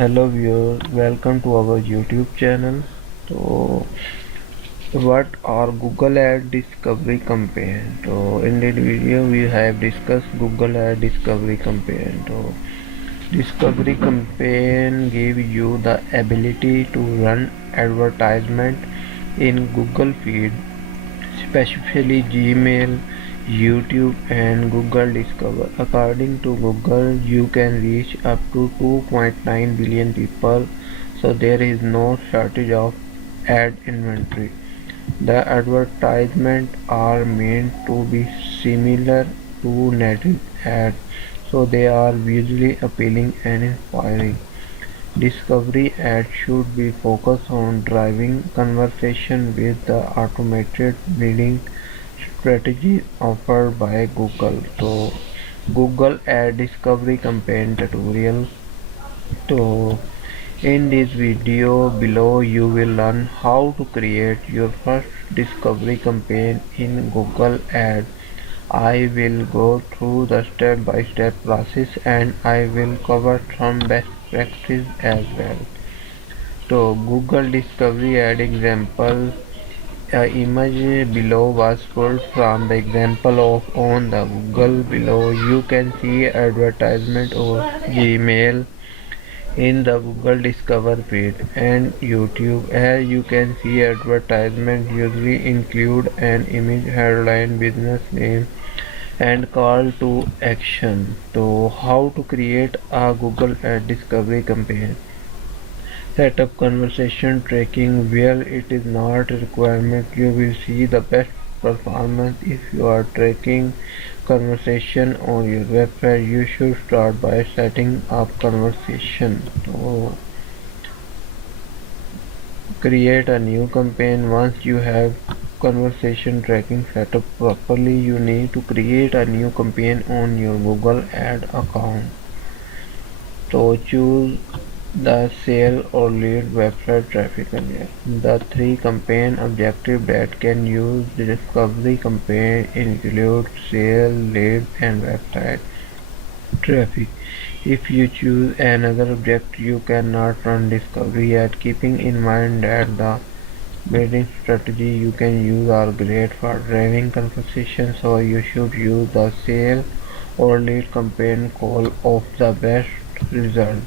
Hello viewers, welcome to our YouTube channel. So, what are Google Ad Discovery Campaign? So, in this video, we have discussed Google Ad Discovery Campaign. So, Discovery Campaign give you the ability to run advertisement in Google Feed, specifically Gmail, YouTube, and Google Discover. According to Google, you can reach up to 2.9 billion people, so there is no shortage of ad inventory. The advertisements are meant to be similar to native ads, so they are visually appealing and inspiring. Discovery ads should be focused on driving conversation with the automated bidding strategy offered by Google. So Google Ad Discovery Campaign tutorial. So in this video below you will learn how to create your first discovery campaign in Google Ads. I will go through the step-by-step process and I will cover some best practices as well. So Google Discovery Ad example. Image below was pulled from the example of on the Google below. You can see advertisement of Gmail in the Google Discover feed and YouTube. As you can see, advertisements usually include an image, headline, business name, and call to action. So how to create a Google Ad Discovery campaign? Set up conversation tracking where it is not a requirement. You will see the best performance if you are tracking conversation on your website. You should start by setting up conversation. So create a new campaign. Once you have conversation tracking set up properly, you need to create a new campaign on your Google Ad account. So choose the sale or lead website traffic area. The three campaign objectives that can use the discovery campaign include sale, lead, and website traffic. If you choose another objective, you cannot run discovery yet. Keeping in mind that the bidding strategy you can use are great for driving conversation, so you should use the sale or lead campaign call of the best result.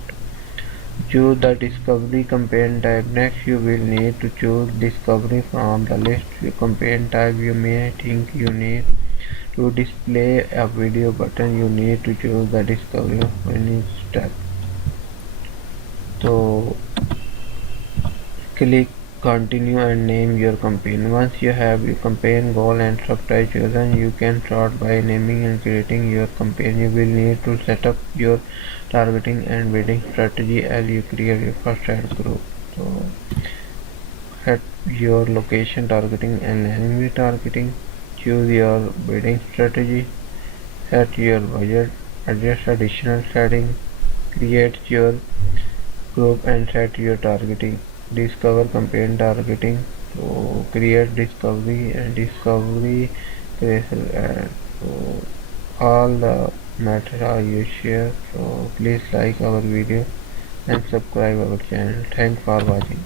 Choose the discovery campaign type. Next, you will need to choose discovery from the list of campaign type. You may think you need to display a video button. You need to choose the discovery of any step. So click continue and name your campaign. Once you have your campaign goal and subtype chosen, you can start by naming and creating your campaign. You will need to set up your targeting and bidding strategy as you create your first ad group. So set your location targeting and language targeting. Choose your bidding strategy. Set your budget. Adjust additional settings. Create your group and set your targeting. Discover campaign targeting. So create discovery and discovery creation ad. So all the matters are you share. So please like our video and subscribe our channel. Thanks for watching.